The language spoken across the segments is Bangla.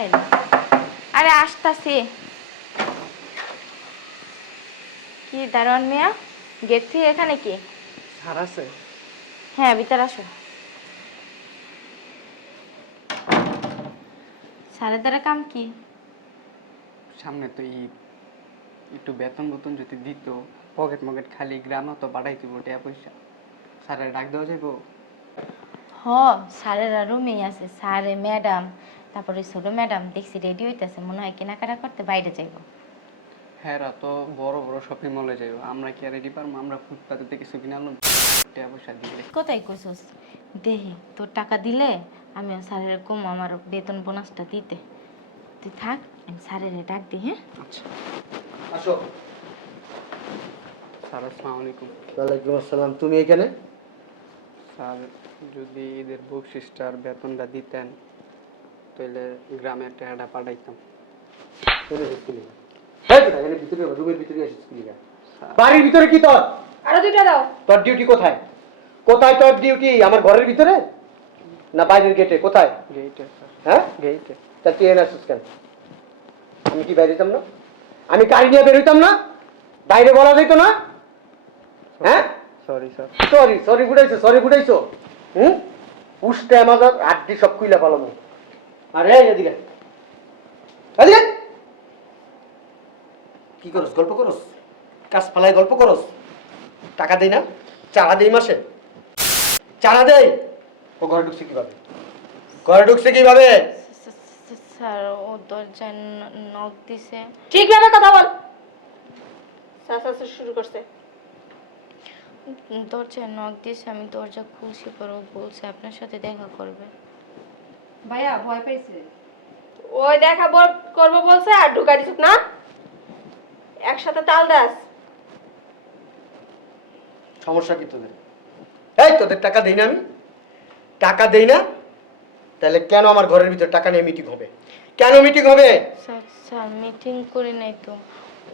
আইলো। আরে আসতাছি। কি দারোয়ান মিয়া? গেট থেকে এখানে কি? স্যার আছে। হ্যাঁ ভিতর আসো। সাড়ে দ্বারা কাম কি? সামনে তো ঈদ। একটু বেতন বেতন যদি দিত পকেট মকেট খালি গ্রামে তো বাড়াইতে টাকা পয়সা। স্যারের ডাক দেওয়া যাব হ স্যারেরা রুমেই আছে। স্যারে ম্যাডাম। তারপরে ছোট ম্যাডাম দেখছি রেডি হইতেছে মনে হয় কেনাকাটা করতে বাইরে যাইবো। হ্যাঁ রা তো বড় বড় শপিং মলে যাইব। আমরা কি আর রেডি পারব? আমরা ফুটপাতে থেকে কিছু কিনে আনলাম টাকা পয়সা দিলে কোথায় কইছস? দেহি তোর টাকা দিলে আমি স্যারের কম আমার বেতন বোনাসটা দিতে। তুই থাক আমি স্যারের ডাক দিই হ্যাঁ? আচ্ছা। আসো। স্যার আসসালামু আলাইকুম। ওয়ালাইকুম আসসালাম তুমি এখানে? স্যার যদি ঈদের বকশিসটার বেতনটা দিতেন তাহলে গ্রামে একটা অ্যাডা পাঠাইতাম। ভিতরে রুমের ভিতরে এসেছিলি বাড়ির ভিতরে কি তোর? আরও দুইটা দাও। তোর ডিউটি কোথায়? কোথায় তোর ডিউটি আমার ঘরের ভিতরে? না বাইরের গেটে কোথায়? স্যার হ্যাঁ? গেইটে তা তুই এনে কেন? আমি কি বাইরে যেতাম না? আমি গাড়ি নিয়ে বেরোইতাম না? বাইরে বলা যেত না? হ্যাঁ? সরি স্যার সরি সরি বুঝাইছো সরি বুঝাইছো হুম? উষ্টে আমাদের আড্ডি সব কুইলা পালামো। আরে এদিকে। এদিকে। কি করস? গল্প করস? গল্প করস? টাকা দেই না চারা দেই মাসে। চারা দেই। ও ঘরে ঢুকছে কীভাবে? ঘরে ঢুকছে কীভাবে? স্যার ও দরজায় নখ দিছে। ঠিকভাবে কথা বল। শুরু করছে। দরজায় নখ দিছে আমি দরজা খুলছি পর ও বলছে আপনার সাথে দেখা করবে। ভাইয়া ভয় পাইছে। ওই দেখা বল করব বলছে আর ঢুকাই দিছ না। একসাথে তাল দাস। সমস্যা কি তোদের? এই তোদের টাকা দেই না আমি? টাকা দেই না? তাহলে কেন আমার ঘরের ভিতর টাকা নিয়ে মিটিং হবে? কেন মিটিং হবে? স্যার স্যার মিটিং করি নাই তো।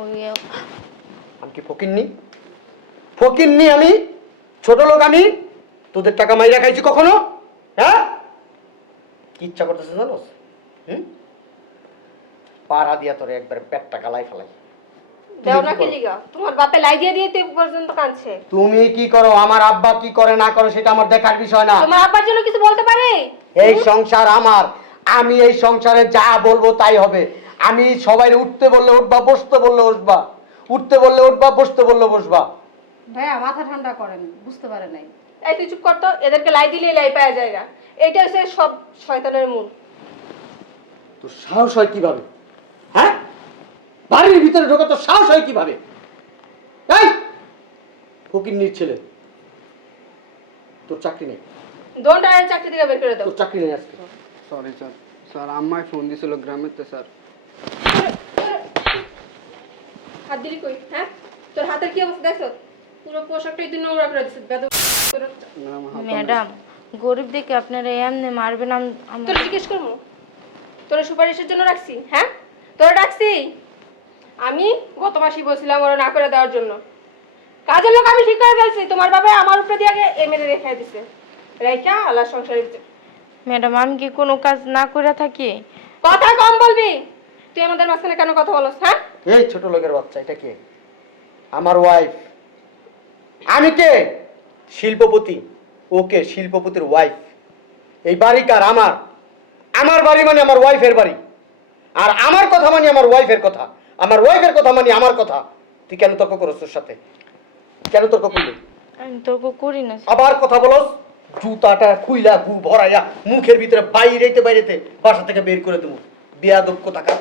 ওই আমি কি ফকিরনি ফকিরনি আমি? ছোট লোক আমি? তোদের টাকা মাইরা খাইছি কখনো? হ্যাঁ? ইচ্ছা করতেছে জানোস? হুম? পাড়া দিয়া তোরে একবার পেটটা গালাই ফেলাই। দেও তুমি না কি করো? তোমার বাপে লাই দিয়ে দিয়ে তো পর্যন্ত কাঁদছে। তুমি কি করো? আমার আব্বা কি করে না করে সেটা আমার দেখার বিষয় না। তোমার আব্বার জন্য কিছু বলতে পারে? এই সংসার আমার। আমি এই সংসারে যা বলব তাই হবে। আমি সবাই উঠতে বললে উঠবা বসতে বললে উঠবা উঠতে বললে উঠবা বসতে বললে বসবা। ভাইয়া মাথা ঠান্ডা করেন বুঝতে পারে নাই। এই তুই চুপ করতো এদেরকে লাই দিলে লাই পাওয়া যায় না এইটা হচ্ছে সব শয়তানের মূল। তোর সাহস হয় কীভাবে? হ্যাঁ? বাড়ির ভিতরে ঢোকা তোর সাহস হয় কীভাবে? এই! ফকির ছেলে। তোর চাকরি নেই। দোনটা চাকরি থেকে বের করে দাও। তোর চাকরি নেই আজকে। সরি স্যার স্যার আম্মায় ফোন দিছিল গ্রামেতে স্যার হাত দিলি কই? হ্যাঁ? তোর হাতের কি অবস্থা দেখছ? পুরো পোশাকটাই তুই নোংরা করে দিছিস বেদ ম্যাডাম গরিব দেখে আপনারা এমনি মারবেন তোর জিজ্ঞেস করব? তোরা সুপারিশের জন্য রাখছি হ্যাঁ? তোরা ডাকছি? আমি গত মাসেই বলছিলাম ওরা না করে দেওয়ার জন্য। কাজের লোক আমি ঠিক করে ফেলছি তোমার বাবা আমার উপরে দিয়ে আগে এমএলএ রেখে দিছে। রেখা আল্লাহ ভিতরে। ম্যাডাম আমি কি কোনো কাজ না করে থাকি? কথা কম বলবি? তুই আমাদের মাঝখানে কেন কথা বলছ হ্যাঁ? এই ছোট লোকের বাচ্চা এটা কে? আমার ওয়াইফ আমি কে? শিল্পপতি। ওকে শিল্পপতির ওয়াইফ এই বাড়ি কার? আমার। আমার বাড়ি মানে আমার ওয়াইফের বাড়ি। আর আমার কথা মানে আমার ওয়াইফের কথা। আমার ওয়াইফের কথা মানে আমার কথা। তুই কেন তর্ক করছ তোর সাথে? কেন তর্ক করলি? আমি তর্ক করি না। আবার কথা বলস। জুতাটা খুইলা গু ভরাইয়া মুখের ভিতরে বাইরেতে বাইরেতে বাসা থেকে বের করে দেবো। বিয়াদব কোথাকার?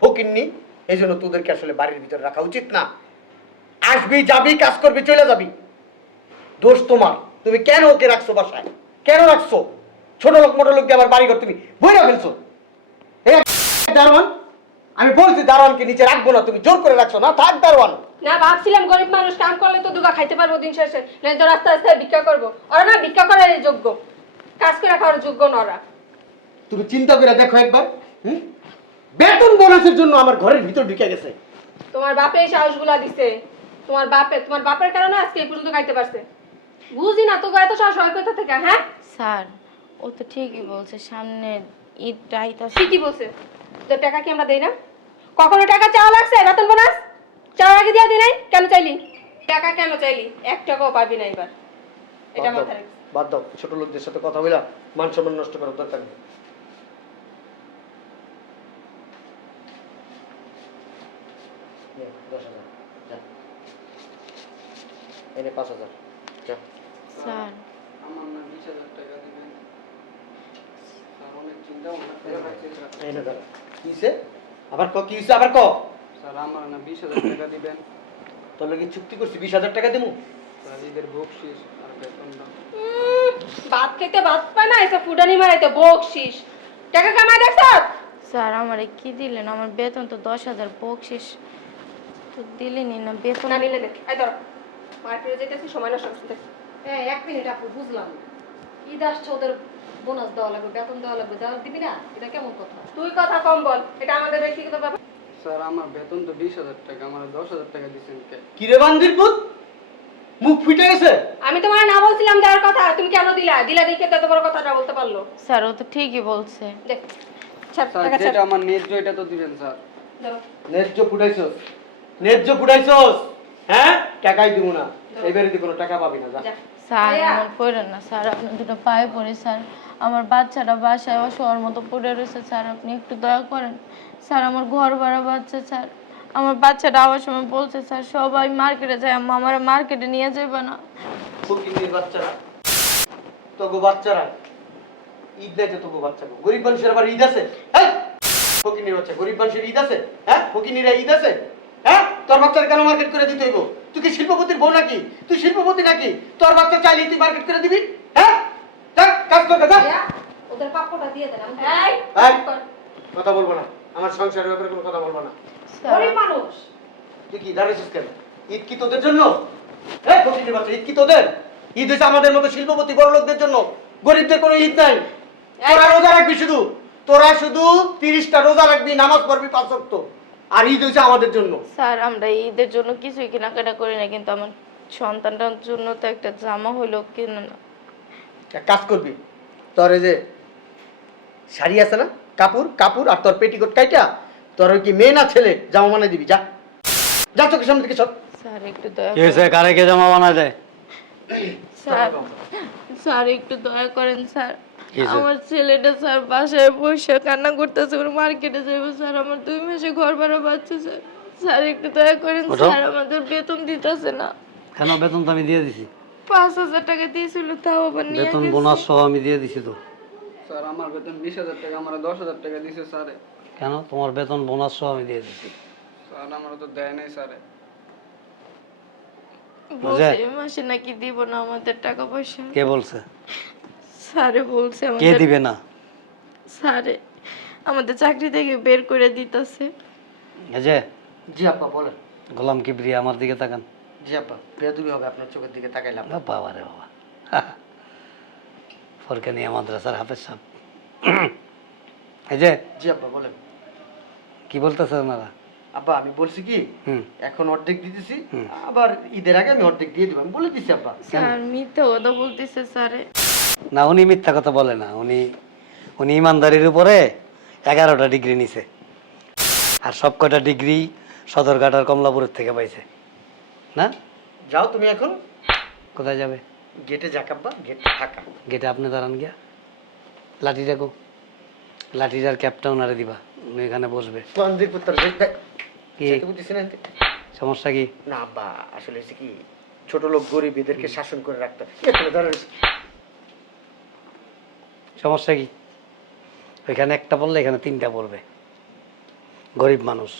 ফকিননি এই জন্য তোদেরকে আসলে বাড়ির ভিতরে রাখা উচিত না। আসবি যাবি কাজ করবি চলে যাবি। দোষ তোমার। তুমি কেন ওকে রাখছো বাসায়? কেন রাখছো? ছোট লোক মোটো লোক দিয়ে আমার বাড়ি ঘর তুমি বইরা ফেলছো। দারোয়ান আমি বলছি দারোয়ানকে নিচে রাখব না তুমি জোর করে রাখছো না থাক দারোয়ান। না ভাবছিলাম গরিব মানুষ কাম করলে তো দুগা খাইতে পারব দিন শেষে তো রাস্তা রাস্তায় ভিক্ষা করব। ওরা না ভিক্ষা করার যোগ্য কাজ করে খাওয়ার যোগ্য না ওরা। তুমি চিন্তা করে দেখো একবার? বেতন বোনাসের জন্য আমার ঘরের ভিতর ঢুকে গেছে। তোমার বাপে এই সাহসগুলা দিছে। তোমার বাপে তোমার বাপের কারণে আজকে এই পর্যন্ত খাইতে পারছে। বুঝি না তো এত সাহস হয় কোথা থেকে হ্যাঁ? স্যার ও তো ঠিকই বলছে সামনে ঈদটা আইতাছে ঠিকই বলছে। তোর টাকা কি আমরা দেই না? কখনো টাকা চাওয়া লাগছে বেতন বোনাস? চাওয়ার আগে দিয়ে দিই নাই কেন চাইলি? টাকা কেন চাইলি? এক টাকাও পাবি না এবার। এটা মাথায় রাখিস। বাদ দাও ছোট লোকদের সাথে কথা বলা মান সম্মান নষ্ট করার দরকার নেই। নে, দশ হাজার যা। এই নে, পাঁচ হাজার। স্যার আমার না বিশ হাজার টাকা দিবেন স্যার অনেক চিন্তা ভাবনা করে রাখছি এই নে দাঁড়া। কি আবার ক কি হইছে? আবার ক। স্যার আমার না বিশ হাজার টাকা দিবেন লগে চুক্তি করছি? বিশ হাজার টাকা দেবো স্যার ঈদের বকশিস আর বেতনটা ভাত খেতে ভাত পায় না এসব ফুটানি মারাইতে বকশিস। টাকা কামাই দেখছ? স্যার আমারে কি দিলেন? আমার বেতন তো দশ হাজার বকশিস। তো দিলেনি না বেতন। না নিলে দেখ। আই ধর মার্কেটে যেতেছি সময় নষ্ট এই এক মিনিট আপু বুঝলাম ঈদ আসছে ওদের বোনাস দেওয়া লাগবে বেতন দেওয়া লাগবে দেওয়া দিবি না? এটা কেমন কথা? তুই কথা কম বল এটা আমাদের ব্যক্তিগত ব্যাপার। স্যার আমার বেতন তো বিশ হাজার টাকা আমার দশ হাজার টাকা দিচ্ছেন কে? কিরে বান্দির পুত? মুখ ফুটে গেছে? আমি তোমার না বলছিলাম দেওয়ার কথা তুমি কেন দিলা? দিলা দেখে তো তোমার কথাটা বলতে পারল। স্যার ও তো ঠিকই বলছে। দেখ স্যার যেটা আমার ন্যায্য এটা তো দিবেন স্যার। ন্যায্য ফুটাইছস। ন্যায্য ফুটাইছস। হ্যাঁ? টাকাই দিব না। এইবারে দি কোনো টাকা পাবি না যা। স্যার। এমন করেন না স্যার। আপনার দুটো পায়ে পড়ে স্যার। আমার বাচ্চাটা বাসায় অসহার মতো পড়ে রয়েছে স্যার। আপনি একটু দয়া করেন। স্যার আমার ঘর ভাড়া বাচ্চা স্যার। আমার বাচ্চাটা আবার সময় বলছে স্যার সবাই মার্কেটে যায় আম্মা আমার মার্কেটে নিয়ে যাবে না। ফকিন্নির বাচ্চারা। তোগো বাচ্চারা। ঈদ নাই তো তোগো বাচ্চাগো গরিব মানুষের আবার ঈদ আছে? হ্যাঁ? ফকিন্নির বাচ্চা গরিব মানুষের ঈদ আছে? হ্যাঁ? ফকিন্নিরা ঈদ আছে? হ্যাঁ? তোর বাচ্চার কেন মার্কেট করে দিতে হইব? তুই কি শিল্পপতির বউ নাকি? তুই শিল্পপতি নাকি? তোর বাচ্চা চাইলে তুই মার্কেট করে দিবি? হ্যাঁ? কাজ করবে যা। ওদের দিয়ে এই। কথা বলব না। আমার সংসারের ব্যাপারে কোনো কথা বলব না। গরিব মানুষ। তুই কি দাঁড়িয়েছিস কেন? ঈদ কি তোদের জন্য? এই ফকিন্নির বাচ্চা ঈদ কি তোদের? ঈদ হচ্ছে আমাদের মতো শিল্পপতি বড় লোকদের জন্য। গরিবদের কোনো ঈদ নাই। তোরা রোজা রাখবি শুধু। তোরা শুধু তিরিশটা রোজা রাখবি নামাজ পড়বি পাঁচ। আর ঈদ হচ্ছে আমাদের জন্য। স্যার আমরা ঈদের জন্য কিছুই কেনাকাটা করি না কিন্তু আমার সন্তানটার জন্য তো একটা জামা হইল কিনে না এক কাজ করবি তোর এই যে শাড়ি আছে না কাপড় কাপড় আর তোর পেটিকোট কাইটা তোর ওই কি মেয়ে না ছেলে জামা মানে দিবি যা। যা চোখের সামনে থেকে সব স্যার একটু দয়া কি হয়েছে? কারে কে জামা বানায় দেয়? স্যার স্যার একটু দয়া করেন স্যার। হয়েছে? আমার ছেলেটা স্যার বাসায় বসে কান্না করতেছে ওর মার্কেটে যাব স্যার আমার দুই মাসে ঘর ভাড়া পাচ্ছে স্যার। স্যার একটু দয়া করেন স্যার আমাদের বেতন দিতেছে না। কেন বেতন তো আমি দিয়ে দিছি? পাঁচ হাজার টাকা দিয়েছিল তাও আবার নিয়ে বেতন বোনাস সহ আমি দিয়ে দিছি তো। স্যার আমার বেতন বিশ হাজার টাকা আমার দশ হাজার টাকা দিছে স্যারে। কেন? তোমার বেতন বোনাস সহ আমি দিয়ে দিছি। স্যার আমার তো দেয় নাই স্যারে। বলছে এ মাসে নাকি দিব না আমাদের টাকা পয়সা। কে বলছে? স্যারে বলছে কে দিবে না? স্যারে আমাদের চাকরি থেকে বের করে দিতেছে। এই যে জি আপা বলেন। গোলাম কিবরিয়া আমার দিকে তাকান। জি আপা বেয়াদুবি হবে আপনার চোখের দিকে তাকাইলাম। আ, বাবা রে বাবা। ফরকানিয়া মাদ্রাসার হাফেজ সাহেব। এই যে জি আপা বলেন। কি বলতেছে ওনারা? আব্বা আমি বলছি কি হুম। এখন অর্ধেক দিতেছি। আবার ঈদের আগে আমি অর্ধেক দিয়ে দিব আমি বলে দিছি আব্বা স্যার মিথ্যা কথা বলতেছে স্যারে। না উনি মিথ্যা কথা বলে না। উনি উনি ইমানদারির উপরে এগারোটা ডিগ্রি নিছে। আর সব কটা ডিগ্রি সদরঘাটার কমলাপুরের থেকে পাইছে। না? যাও তুমি এখন। কোথায় যাবে? গেটে যাক গেট ফাঁকা গেটে আপনি দাঁড়ান গিয়া। লাঠি রাখো লাঠিটার ক্যাপটা ওনারে দিবা উনি এখানে বসবে। কি? সমস্যা কি? না আব্বা আসলে কি ছোট লোক গরিব এদেরকে শাসন করে রাখতে সমস্যা কি? ওইখানে একটা পড়লে এখানে তিনটা পড়বে গরিব মানুষ।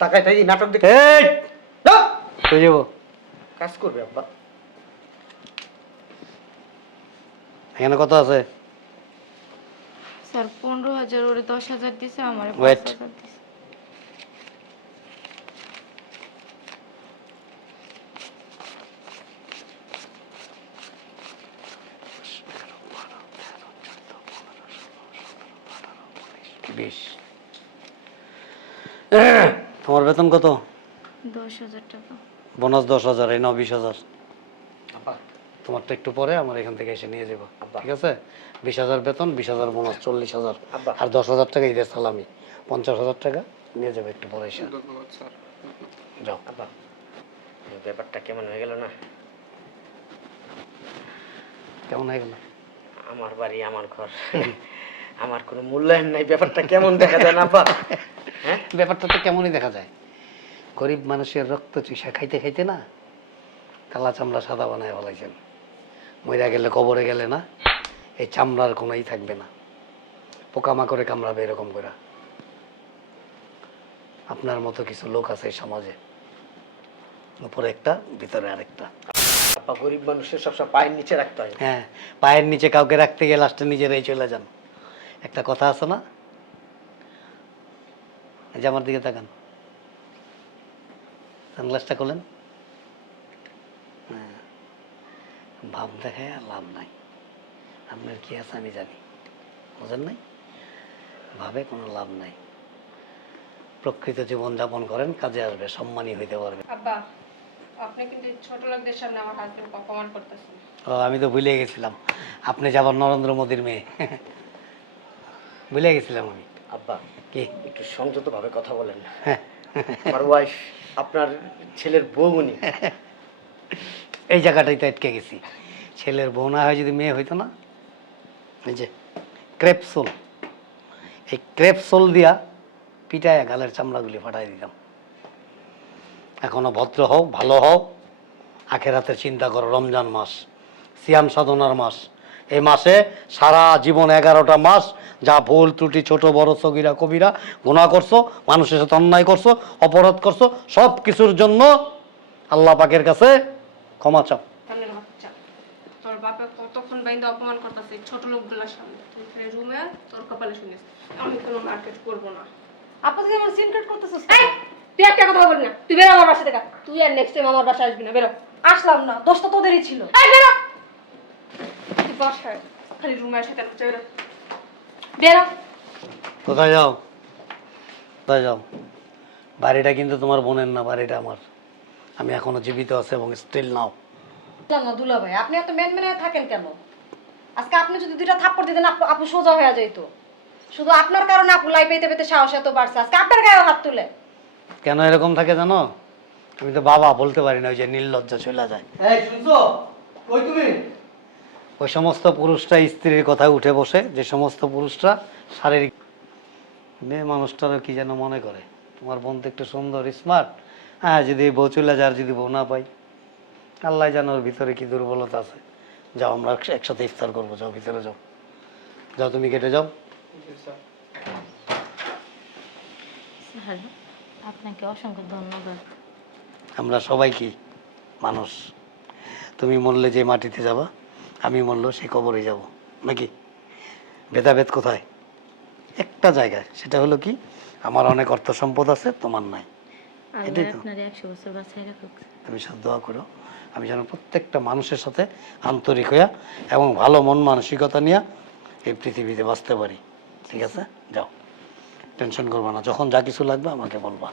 তাকায় তাই নাটক দেখে তুই যাব। কাজ করবে আব্বা। এখানে কত আছে? স্যার পনেরো হাজার ওরে দশ হাজার দিছে আমার Wait. পাঁচ হাজার দিছে বিশ তোমার বেতন কত? দশ হাজার টাকা। বোনাস দশ হাজার এই ন বিশ হাজার। তোমারটা একটু পরে আমার এখান থেকে এসে নিয়ে যাব। ঠিক আছে? বিশ হাজার বেতন বিশ হাজার বোনাস চল্লিশ হাজার। আব্বা। আর দশ হাজার টাকা ঈদের সালামি। পঞ্চাশ হাজার টাকা নিয়ে যাবে একটু পরে এসে। যাও। ব্যাপারটা কেমন হয়ে গেল না? কেমন হয়ে গেল? আমার বাড়ি আমার ঘর। আমার কোনো মূল্যায়ন নাই ব্যাপারটা কেমন দেখা যায় না হ্যাঁ? ব্যাপারটা তো কেমনই দেখা যায়। গরিব মানুষের রক্ত চুষা খাইতে খাইতে না কালা চামড়া সাদা বানায় ফেলাইছেন। মইরা গেলে কবরে গেলে না এই চামড়ার কোনোই থাকবে না। পোকামাকড়ে কামড়াবে এরকম করে আপনার মতো কিছু লোক আছে এই সমাজে। উপরে একটা ভিতরে আরেকটা। গরিব মানুষের সবসময় পায়ের নিচে রাখতে হয়। হ্যাঁ পায়ের নিচে কাউকে রাখতে গিয়ে লাস্টে নিজেরাই চলে যান। একটা কথা আছে না? যে আমার দিকে তাকান। সানগ্লাসটা করলেন হ্যাঁ। ভাব দেখায় আর লাভ নাই। আপনার কি আছে আমি জানি। বুঝেন নাই? ভাবে কোনো লাভ নাই। প্রকৃত জীবন যাপন করেন কাজে আসবে সম্মানী হইতে পারবে। আব্বা আপনি কিন্তু ছোট লোকদের সামনে আমার হাজবেন্ড অপমান করতেছেন। ও আমি তো ভুলে গেছিলাম। আপনি যে আবার নরেন্দ্র মোদীর মেয়ে। ভুলে গেছিলাম আমি। আব্বা কি? একটু সংযত ভাবে কথা বলেন। হ্যাঁ। আমার ওয়াইফ আপনার ছেলের বউ উনি এই জায়গাটাই তো আটকে গেছি। ছেলের বউ না হয় যদি মেয়ে হইতো না? এই যে ক্রেপসোল এই ক্রেপসোল দিয়া পিটায় গালের চামড়াগুলি ফাটাই দিতাম। এখনও ভদ্র হও ভালো হও। আখেরাতের চিন্তা করো রমজান মাস সিয়াম সাধনার মাস। এই মাসে সারা জীবন এগারোটা মাস যা ভুল ত্রুটি ছোট বড় সগিরা কবিরা গুণা করছ মানুষের সাথে অন্যায় করছ অপরাধ করছ সব কিছুর জন্য আল্লাহ পাকের কাছে ক্ষমা চাও। তোর বাপে কতক্ষণ বাইন্দা অপমান করতেছে? ছোট লোকগুলোর সামনে। তুই রুমে তোর কপালে শুনিস। আমি কোনো মার্কেট করব না। আপা তুই আমার করতেছিস তুই একটা কথা বলবি না। তুই বেরো আমার বাসা থেকে। তুই আর নেক্সট টাইম আমার বাসায় আসবি না। বেরো। আসলাম না। দোষটা তোদেরই ছিল। এই বেরো! তুই বাসায় খালি রুমে এসে কেন বেরো বেরো কোথায় যাও? কোথায় যাও? বাড়িটা কিন্তু তোমার বোনের না বাড়িটা আমার। আমি এখনও জীবিত আছে এবং স্টিল নাও না দুলা ভাই আপনি এত মেন মেনে থাকেন কেন? আজকে আপনি যদি দুইটা থাপ্পড় দিতেন আপু আপু সোজা হয়ে যাইতো। শুধু আপনার কারণে আপু লাই পেতে পেতে সাহস এত বাড়ছে। আজকে আপনার গায়ে হাত তুলে। কেন এরকম থাকে জানো? আমি তো বাবা বলতে পারি না ওই যে নির্লজ্জা চলে যায়। এই শুনছো? কই তুমি? ওই সমস্ত পুরুষরা স্ত্রীর কথা উঠে বসে যে সমস্ত পুরুষরা শারীরিক মেয়ে মানুষটারও কি যেন মনে করে? তোমার বোন তো একটু সুন্দর স্মার্ট হ্যাঁ যদি বউ চলে যায় আর যদি বউ না পাই আল্লাহ জানো ওর ভিতরে কি দুর্বলতা আছে। যাও আমরা একসাথে ইফতার করব যাও ভিতরে যাও। যাও তুমি কেটে যাও। আপনাকে অসংখ্য ধন্যবাদ। আমরা সবাই কি? মানুষ। তুমি মরলে যে মাটিতে যাবা? আমি মরলেও সে কবরে যাব। নাকি? ভেদাভেদ কোথায়? একটা জায়গায়। সেটা হলো কি আমার অনেক অর্থ সম্পদ আছে তোমার নাই। এটাই তো। তুমি সব দোয়া করো। আমি যেন প্রত্যেকটা মানুষের সাথে আন্তরিক হইয়া এবং ভালো মন মানসিকতা নিয়ে এই পৃথিবীতে বাঁচতে পারি। ঠিক আছে? যাও। টেনশন করব না। যখন যা কিছু লাগবে আমাকে বলবা।